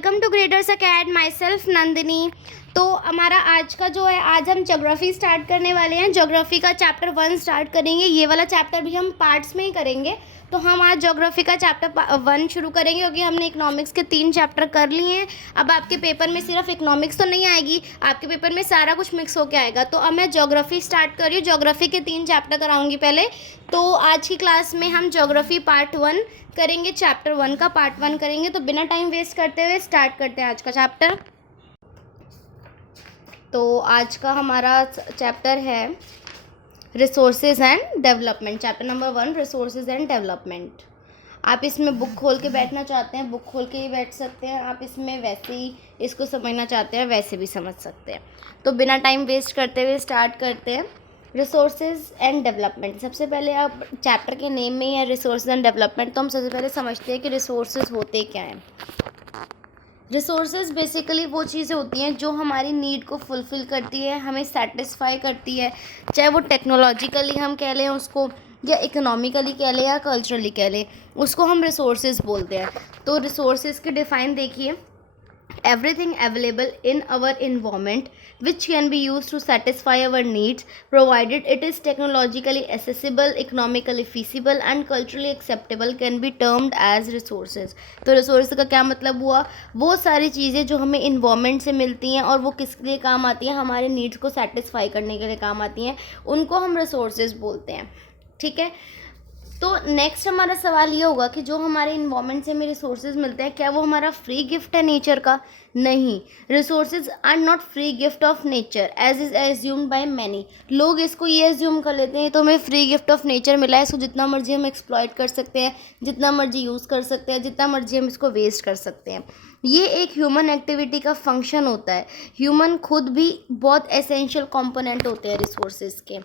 Welcome to Graders Acad myself Nandini. तो हमारा आज का जो है, आज हम ज्योग्राफी स्टार्ट करने वाले हैं। ज्योग्राफी का चैप्टर 1 स्टार्ट करेंगे। ये वाला चैप्टर भी हम पार्ट्स में ही करेंगे। तो हम आज ज्योग्राफी का चैप्टर 1 शुरू करेंगे क्योंकि हमने इकोनॉमिक्स के 3 चैप्टर कर लिए हैं। अब आपके पेपर में सिर्फ इकोनॉमिक्स तो नहीं आएगी, आपके पेपर में सारा कुछ मिक्स होकर आएगा। तो अब मैं ज्योग्राफी स्टार्ट कर रही हूँ। ज्योग्राफी के 3 चैप्टर कराऊंगी पहले। तो आज की क्लास में हम ज्योग्राफी पार्ट 1 करेंगे, चैप्टर 1 का पार्ट 1 करेंगे। तो बिना टाइम वेस्ट करते हुए स्टार्ट करते हैं आज का चैप्टर। तो आज का हमारा चैप्टर है resources and development. Chapter number 1 resources and development. आप इसमें बुक खोल के बैठना चाहते हैं, बुक खोल के ही बैठ सकते हैं। आप इसमें वैसे ही इसको समझना चाहते हैं, वैसे भी समझ सकते हैं। तो बिना टाइम वेस्ट करते हुए स्टार्ट करते हैं रिसोर्सेज एंड डेवलपमेंट। सबसे पहले आप चैप्टर के नेम में ही है रिसोर्सेज एंड डेवलपमेंट, तो हम सबसे पहले समझते हैं कि रिसोर्सेज होते क्या हैं। रिसोर्सेज बेसिकली वो चीज़ें होती हैं जो हमारी नीड को फुलफ़िल करती है, हमें सेटिस्फाई करती है। चाहे वो टेक्नोलॉजिकली हम कह लें उसको, या इकोनॉमिकली कह लें, या कल्चरली कह लें, उसको हम रिसोर्सेज बोलते हैं। तो रिसोर्सेज के डिफ़ाइन देखिए, everything available in our environment which can be used to satisfy our needs provided it is technologically accessible, economically feasible and culturally acceptable can be termed as resources। तो resources का क्या मतलब हुआ? वो सारी चीज़ें जो हमें environment से मिलती हैं और वो किस लिए काम आती हैं, हमारे needs को satisfy करने के लिए काम आती हैं, उनको हम resources बोलते हैं। ठीक है। तो नेक्स्ट हमारा सवाल ये होगा कि जो हमारे इन्वायरमेंट से हमें रिसोर्सेज मिलते हैं, क्या वो हमारा फ्री गिफ्ट है नेचर का? नहीं, resources are not free gift of nature as is assumed by many. लोग इसको ये एज्यूम कर लेते हैं तो हमें फ्री गिफ्ट ऑफ नेचर मिला है, इसको जितना मर्जी हम एक्सप्लॉइट कर सकते हैं, जितना मर्जी यूज़ कर सकते हैं, जितना मर्जी हम इसको वेस्ट कर सकते हैं। ये एक ह्यूमन एक्टिविटी का फंक्शन होता है। ह्यूमन खुद भी बहुत एसेंशियल कंपोनेंट होते हैं रिसोर्सेज के,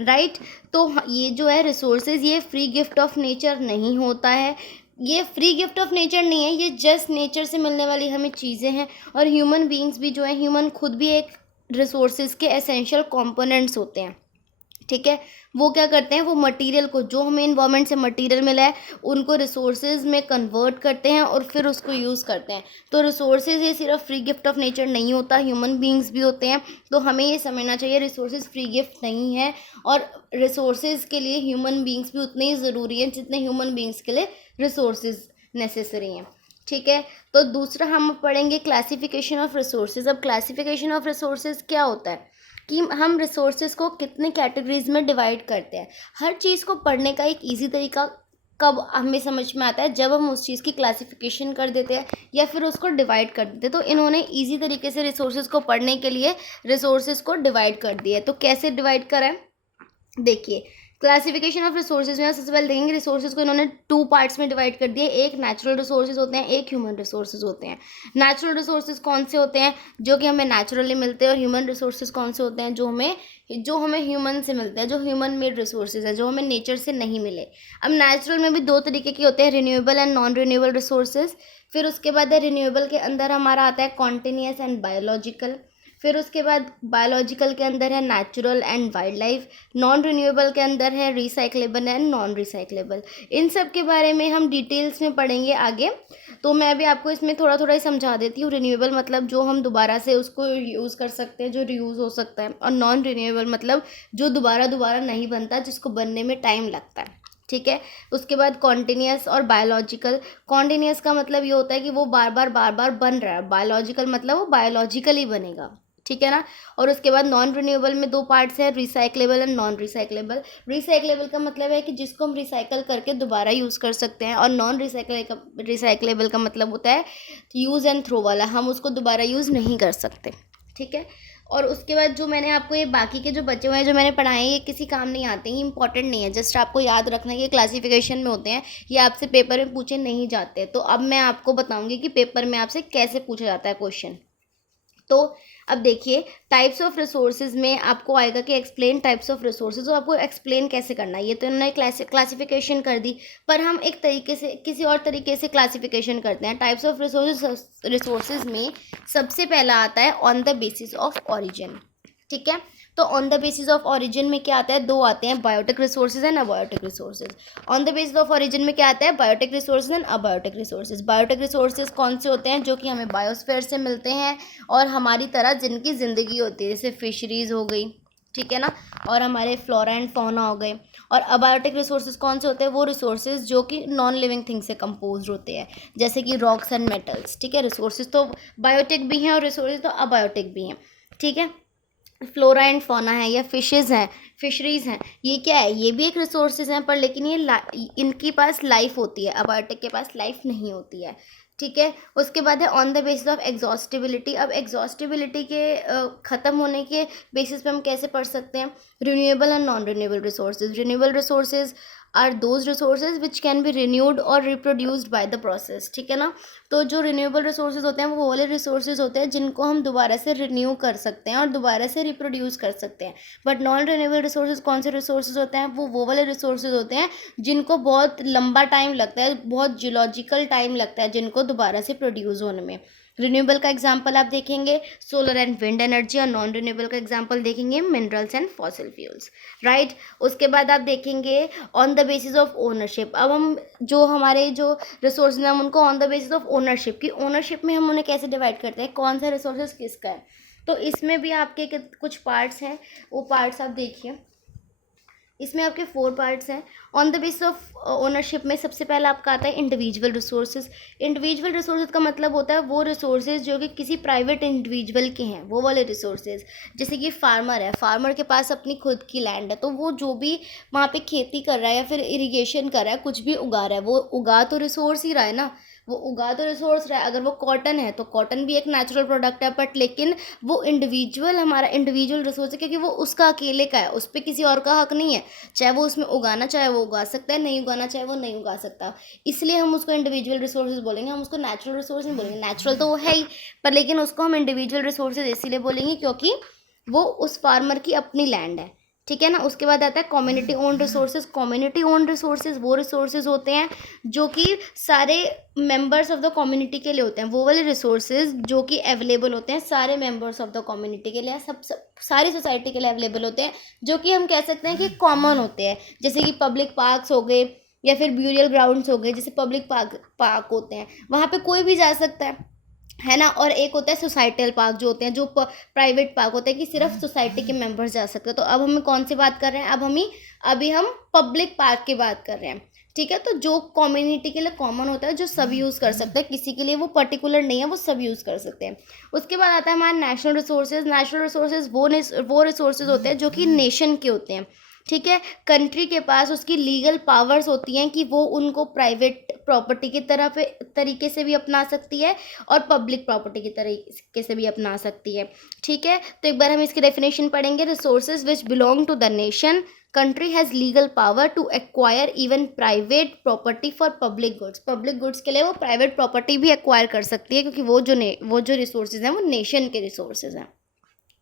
राइट। तो ये जो है रिसोर्सेज, ये फ्री गिफ्ट ऑफ नेचर नहीं होता है। ये फ्री गिफ्ट ऑफ नेचर नहीं है, ये जस्ट नेचर से मिलने वाली हमें चीज़ें हैं। और ह्यूमन बीइंग्स भी जो है, ह्यूमन खुद भी एक रिसोर्सेज के एसेंशियल कंपोनेंट्स होते हैं। ठीक है। वो क्या करते हैं, वो मटेरियल को, जो हमें इन्वायरमेंट से मटेरियल मिला है, उनको रिसोर्सेज में कन्वर्ट करते हैं और फिर उसको यूज़ करते हैं। तो रिसोर्सेज ये सिर्फ फ्री गिफ्ट ऑफ नेचर नहीं होता, ह्यूमन बीइंग्स भी होते हैं। तो हमें ये समझना चाहिए रिसोर्सेज फ्री गिफ्ट नहीं है, और रिसोर्सेज के लिए ह्यूमन बीइंग्स भी उतने ही ज़रूरी हैं जितने ह्यूमन बीइंग्स के लिए रिसोर्सेज नेसेसरी हैं। ठीक है। तो दूसरा हम पढ़ेंगे क्लासिफिकेशन ऑफ रिसोर्सेज। अब क्लासिफिकेशन ऑफ रिसोर्सेज क्या होता है कि हम रिसोर्सेज को कितने कैटेगरीज में डिवाइड करते हैं। हर चीज़ को पढ़ने का एक इजी तरीका कब हमें समझ में आता है, जब हम उस चीज़ की क्लासिफिकेशन कर देते हैं या फिर उसको डिवाइड कर देते हैं। तो इन्होंने इजी तरीके से रिसोर्सेज को पढ़ने के लिए रिसोर्सेज को डिवाइड कर दिया है। तो कैसे डिवाइड करा है देखिए, क्लासिफिकेशन ऑफ रिसोर्सेज में सबसे पहले देखेंगे रिसोर्सेज को इन्होंने 2 पार्ट्स में डिवाइड कर दिया है। एक नेचुरल रिसोर्सेज होते हैं, एक ह्यूमन रिसोर्सेज होते हैं। नेचुरल रिसोर्सेज कौन से होते हैं, जो कि हमें नेचुरली मिलते हैं, और ह्यूमन रिसोर्सेज कौन से होते हैं, जो हमें ह्यूमन से मिलते हैं, जो ह्यूमन मेड रिसोर्सेज है, जो हमें नेचर से नहीं मिले। अब नेचुरल में भी 2 तरीके के होते हैं, renewable and non renewable resources. फिर उसके बाद है रिन्यूएबल के अंदर हमारा आता है कॉन्टिन्यूस एंड बायोलॉजिकल। फिर उसके बाद बायोलॉजिकल के अंदर है natural and wild life. Non renewable के अंदर है रिसाइक्लेबल एंड नॉन रिसाइक्लेबल। इन सब के बारे में हम डिटेल्स में पढ़ेंगे आगे। तो मैं भी आपको इसमें थोड़ा थोड़ा ही समझा देती हूँ। रिन्यूएबल मतलब जो हम दोबारा से उसको यूज़ कर सकते हैं, जो रीयूज़ हो सकता है। और नॉन रिन्यूएबल मतलब जो दोबारा नहीं बनता, जिसको बनने में टाइम लगता है। ठीक है। उसके बाद कॉन्टिन्यूस और बायोलॉजिकल। कॉन्टिन्यूस का मतलब ये होता है कि वो बार बार बन रहा है। बायोलॉजिकल मतलब वो बायोलॉजिकली बनेगा। ठीक है ना। और उसके बाद नॉन रिन्यूएबल में 2 पार्ट्स हैं, recyclable and non recyclable. Recyclable का मतलब है कि जिसको हम रिसाइकल करके दोबारा यूज़ कर सकते हैं, और नॉन रिसाइक्लेबल का मतलब होता है यूज़ एंड थ्रो वाला, हम उसको दोबारा यूज़ नहीं कर सकते। ठीक है। और उसके बाद जो मैंने आपको ये बाकी के जो बचे हुए हैं जो मैंने पढ़ाए हैं, ये किसी काम नहीं आते हैं, इंपॉर्टेंट नहीं है, जस्ट आपको याद रखना है कि क्लासिफिकेशन में होते हैं, ये आपसे पेपर में पूछे नहीं जाते। तो अब मैं आपको बताऊंगी कि पेपर में आपसे कैसे पूछा जाता है क्वेश्चन। तो अब देखिए, टाइप्स ऑफ रिसोर्सेज में आपको आएगा कि एक्सप्लेन टाइप्स ऑफ रिसोर्सेज। तो आपको एक्सप्लेन कैसे करना है, ये तो इन्होंने क्लासिफिकेशन कर दी, पर हम एक तरीके से, किसी और तरीके से क्लासिफिकेशन करते हैं। टाइप्स ऑफ रिसोर्सेज में सबसे पहला आता है on the basis of origin. ठीक है। तो on the basis of origin में क्या आता है, दो आते हैं, biotic resources and abiotic resources. On the basis of origin में क्या आता है, biotic resources and abiotic resources. Biotic resources कौन से होते हैं, जो कि हमें बायोस्फीयर से मिलते हैं और हमारी तरह जिनकी ज़िंदगी होती है, जैसे फिशरीज़ हो गई, ठीक है ना, और हमारे फ्लोरा एंड फौना हो गए। और अबायोटिक रिसोर्सेज कौन से होते हैं, वो रिसोर्सेज जो कि नॉन लिविंग थिंग से कंपोज होते हैं, जैसे कि रॉक्स एंड मेटल्स, ठीक है। रिसोर्सेज तो बायोटिक भी हैं और रिसोर्सेज तो अबायोटिक भी हैं, ठीक है। फ्लोरा एंड फौना है या फिशेज़ हैं, फिशरीज़ हैं, ये क्या है, ये भी एक रिसोर्सेज हैं, पर लेकिन ये इनके पास लाइफ होती है, अबायोटिक के पास लाइफ नहीं होती है, ठीक है। उसके बाद है on the basis of exhaustibility. अब एग्जॉस्टिबिलिटी के ख़त्म होने के बेसिस पे हम कैसे पढ़ सकते हैं, renewable and non renewable resources. Renewable resources are those resources which can be renewed और रिप्रोड्यूस्ड बाय द प्रोसेस, ठीक है ना। तो जो रिन्यूएबल रिसोर्सेज होते हैं वो वाले रिसोर्सेज होते हैं जिनको हम दोबारा से रिन्यू कर सकते हैं और दोबारा से रिप्रोड्यूस कर सकते हैं। बट नॉन रिन्यूएबल रिसोर्सेज कौन से रिसोर्सेज होते हैं, वो वाले रिसोर्सेज होते हैं जिनको बहुत लंबा टाइम लगता है, बहुत जियोलॉजिकल टाइम लगता है जिनको दोबारा से प्रोड्यूस होने में। रिन्यूएबल का एग्जांपल आप देखेंगे सोलर एंड विंड एनर्जी, और नॉन रिन्यूएबल का एग्जांपल देखेंगे minerals and fossil fuels, right. उसके बाद आप देखेंगे on the basis of ownership. अब हम जो हमारे जो रिसोर्स हैं हम उनको on the basis of ownership की, ओनरशिप में हम उन्हें कैसे डिवाइड करते हैं, कौन सा रिसोर्सेज किसका है। तो इसमें भी आपके कुछ पार्ट्स हैं, वो पार्ट्स आप देखिए। इसमें आपके 4 पार्ट्स हैं। On the basis of ownership में सबसे पहला आपका आता है इंडिविजुअल रिसोर्सेज। इंडिविजुअल रिसोर्सेज का मतलब होता है वो रिसोर्सेज जो कि किसी प्राइवेट इंडिविजुअल के हैं, वो वाले रिसोर्सेज। जैसे कि फार्मर है, फार्मर के पास अपनी खुद की लैंड है, तो वो जो भी वहाँ पे खेती कर रहा है या फिर इरिगेशन कर रहा है, कुछ भी उगा रहा है, वो उगा तो रिसोर्स ही रहा है ना, वो उगा तो रिसोर्स रहा है। अगर वो कॉटन है तो कॉटन भी एक नेचुरल प्रोडक्ट है, बट लेकिन वो इंडिविजुअल हमारा इंडिविजुअल रिसोर्स है क्योंकि वो उसका अकेले का है, उस पर किसी और का हक नहीं है। चाहे वो उसमें उगाना चाहे वो उगा सकता है, नहीं उगाना चाहे वो नहीं उगा सकता, इसलिए हम उसको इंडिविजुअल रिसोर्सेज बोलेंगे, हम उसको नेचुरल रिसोर्स नहीं बोलेंगे। नेचुरल तो वो है ही, पर लेकिन उसको हम इंडिविजुअल रिसोर्सेज इसीलिए बोलेंगे क्योंकि वो उस फार्मर की अपनी लैंड है, ठीक है ना। उसके बाद आता है community own resources. Community own resources वो रिसोर्सेज होते हैं जो कि सारे मेंबर्स ऑफ द कम्युनिटी के लिए होते हैं, वो वाले रिसोर्सेज जो कि अवेलेबल होते हैं सारे मेंबर्स ऑफ द कम्युनिटी के लिए, सब सारी सोसाइटी के लिए अवेलेबल होते हैं, जो कि हम कह सकते हैं कि कॉमन होते हैं। जैसे कि पब्लिक पार्क्स हो गए या फिर ब्यूरियल ग्राउंड्स हो गए, जैसे पब्लिक पार्क होते हैं, वहाँ पे कोई भी जा सकता है ना। और एक होता है सोसाइटल पार्क, जो होते हैं जो प्राइवेट पार्क होते हैं कि सिर्फ सोसाइटी के मेंबर्स जा सकते हैं। तो अब हम कौन सी बात कर रहे हैं, अभी हम पब्लिक पार्क की बात कर रहे हैं, ठीक है। तो जो कम्युनिटी के लिए कॉमन होता है, जो सब यूज़ कर सकते हैं, किसी के लिए वो पर्टिकुलर नहीं है, वो सब यूज़ कर सकते हैं। उसके बाद आता है हमारा नेशनल रिसोर्सेज। नेशनल रिसोर्सेज वो रिसोर्सेज होते हैं जो कि नेशन के होते हैं, ठीक है। कंट्री के पास उसकी लीगल पावर्स होती हैं कि वो उनको प्राइवेट प्रॉपर्टी की तरीके से भी अपना सकती है और पब्लिक प्रॉपर्टी की तरीके से भी अपना सकती है, ठीक है। तो एक बार हम इसकी डेफिनेशन पढ़ेंगे। Resources which belong to the nation, country has legal power to acquire even private property for public goods. Public goods के लिए वो प्राइवेट प्रॉपर्टी भी एक्वायर कर सकती है क्योंकि वो जो रिसोर्सेज हैं वो नेशन के रिसोर्सेज हैं,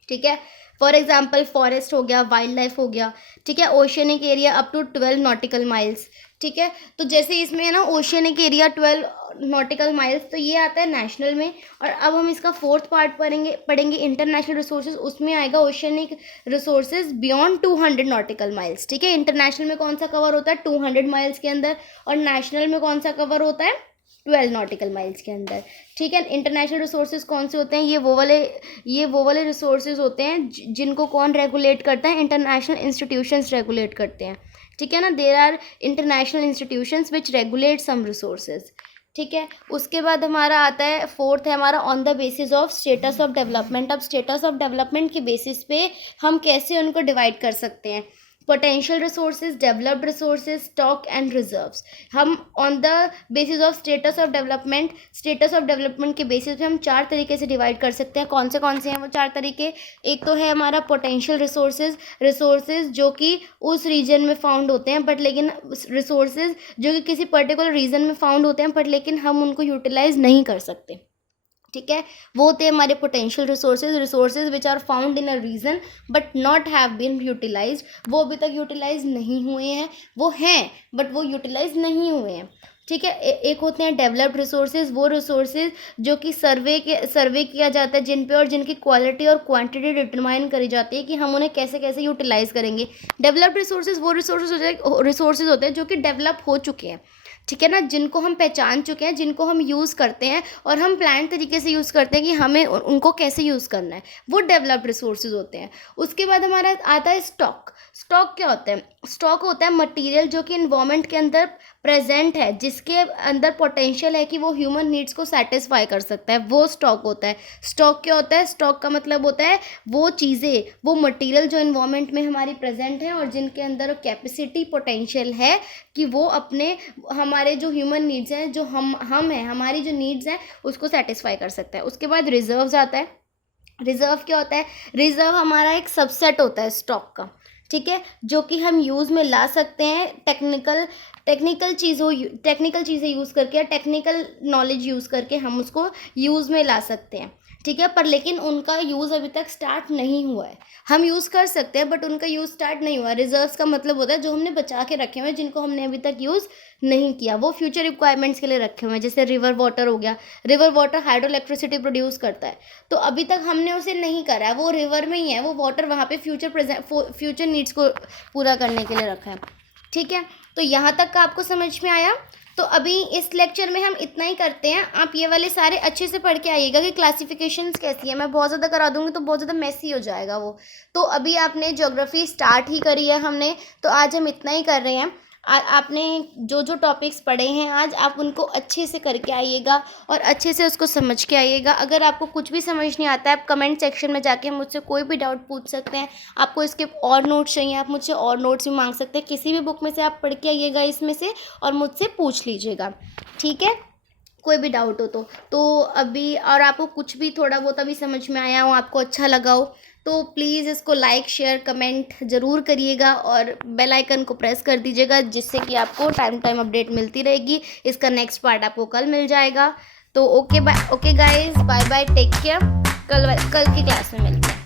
ठीक है। फॉर एग्जाम्पल फॉरेस्ट हो गया, वाइल्ड लाइफ हो गया, ठीक है। Oceanic area up to 12 nautical miles, ठीक है। तो जैसे इसमें है ना ओशियनिक एरिया 12 नॉटिकल माइल्स, तो ये आता है नेशनल में। और अब हम इसका 4th पार्ट पढ़ेंगे इंटरनेशनल रिसोर्सेज। उसमें आएगा oceanic resources beyond 200 nautical miles, ठीक है। इंटरनेशनल में कौन सा कवर होता है 200 माइल्स के अंदर, और नेशनल में कौन सा कवर होता है 12 नॉटिकल माइल्स के अंदर, ठीक है। इंटरनेशनल रिसोर्सेज कौन से होते हैं, ये वो वाले रिसोर्सेज होते हैं जिनको कौन रेगुलेट करता है, इंटरनेशनल इंस्टीट्यूशंस रेगुलेट करते हैं, ठीक है ना। There are international institutions which regulate some resources, ठीक है। उसके बाद हमारा आता है 4th है हमारा on the basis of status of development. अब स्टेटस ऑफ डेवलपमेंट के बेसिस पे हम कैसे उनको डिवाइड कर सकते हैं, potential resources, developed resources, stock and reserves. हम on the basis of status of development के बेसिस पे हम 4 तरीके से डिवाइड कर सकते हैं। कौन से हैं वो 4 तरीके। एक तो है हमारा पोटेंशियल रिसोर्सेज जो कि उस रीजन में फाउंड होते हैं, बट लेकिन रिसोर्सेज जो कि किसी पर्टिकुलर रीजन में फाउंड होते हैं, बट लेकिन हम उनको यूटिलाइज नहीं कर सकते, ठीक है। वो होते हैं हमारे potential resources which are found in a region but not have been utilize. वो अभी तक यूटिलाइज नहीं हुए हैं, वो हैं बट वो यूटिलाइज नहीं हुए हैं, ठीक है। एक होते हैं डेवलप्ड रिसोर्सेज, वो रिसोर्सेज जो कि सर्वे किया जाता है जिन पे, और जिनकी क्वालिटी और क्वांटिटी डिटरमाइन करी जाती है कि हम उन्हें कैसे कैसे यूटिलाइज करेंगे। डेवलप्ड रिसोर्सेज वो रिसोर्सेज होते हैं जो कि डेवलप हो चुके हैं, ठीक है ना, जिनको हम पहचान चुके हैं, जिनको हम यूज़ करते हैं और हम प्लान तरीके से यूज़ करते हैं कि हमें उनको कैसे यूज़ करना है, वो डेवलप्ड रिसोर्सेज होते हैं। उसके बाद हमारा आता है स्टॉक। स्टॉक क्या होता है? स्टॉक होता है मटेरियल जो कि इन्वायरमेंट के अंदर प्रेजेंट है, जिसके अंदर पोटेंशियल है कि वो ह्यूमन नीड्स को सेटिस्फाई कर सकता है, वो स्टॉक होता है। स्टॉक क्या होता है? स्टॉक का मतलब होता है वो चीज़ें, वो मटेरियल जो इन्वायरमेंट में हमारी प्रेजेंट है और जिनके अंदर कैपेसिटी पोटेंशियल है कि वो अपने हमारे जो ह्यूमन नीड्स हैं, जो हम हैं, हमारी जो नीड्स हैं उसको सेटिस्फाई कर सकता है। उसके बाद रिजर्व्स आता है। रिज़र्व क्या होता है? रिज़र्व हमारा एक सबसेट होता है स्टॉक का, ठीक है, जो कि हम यूज़ में ला सकते हैं टेक्निकल चीज़ें यूज़ करके या टेक्निकल नॉलेज यूज़ करके हम उसको यूज़ में ला सकते हैं, ठीक है, पर लेकिन उनका यूज़ अभी तक स्टार्ट नहीं हुआ है। हम यूज़ कर सकते हैं बट उनका यूज़ स्टार्ट नहीं हुआ। रिजर्व्स का मतलब होता है जो हमने बचा के रखे हुए हैं, जिनको हमने अभी तक यूज़ नहीं किया, वो फ्यूचर रिक्वायरमेंट्स के लिए रखे हुए हैं। जैसे रिवर वाटर हो गया, river water hydro electricity produce करता है, तो अभी तक हमने उसे नहीं करा है, वो रिवर में ही है, वो वाटर वहाँ पे फ्यूचर नीड्स को पूरा करने के लिए रखा है, ठीक है। तो यहाँ तक का आपको समझ में आया? तो अभी इस लेक्चर में हम इतना ही करते हैं। आप ये वाले सारे अच्छे से पढ़ के आइएगा कि क्लासिफिकेशंस कैसी है। मैं बहुत ज़्यादा करा दूंगी तो बहुत ज़्यादा मेसी हो जाएगा वो। तो अभी आपने ज्योग्राफी स्टार्ट ही करी है हमने, तो आज हम इतना ही कर रहे हैं। आपने जो जो टॉपिक्स पढ़े हैं आज, आप उनको अच्छे से करके आइएगा और अच्छे से उसको समझ के आइएगा। अगर आपको कुछ भी समझ नहीं आता है, आप कमेंट सेक्शन में जाके मुझसे कोई भी डाउट पूछ सकते हैं। आपको इसके और नोट्स चाहिए, आप मुझसे और नोट्स भी मांग सकते हैं। किसी भी बुक में से आप पढ़ के आइएगा इसमें से और मुझसे पूछ लीजिएगा, ठीक है, कोई भी डाउट हो तो अभी, और आपको कुछ भी थोड़ा बहुत अभी समझ में आया हो, आपको अच्छा लगा हो, तो प्लीज़ इसको लाइक शेयर कमेंट ज़रूर करिएगा और बेल आइकन को प्रेस कर दीजिएगा, जिससे कि आपको टाइम अपडेट मिलती रहेगी। इसका नेक्स्ट पार्ट आपको कल मिल जाएगा। तो okay guys, bye bye, take care. कल की क्लास में मिलते हैं।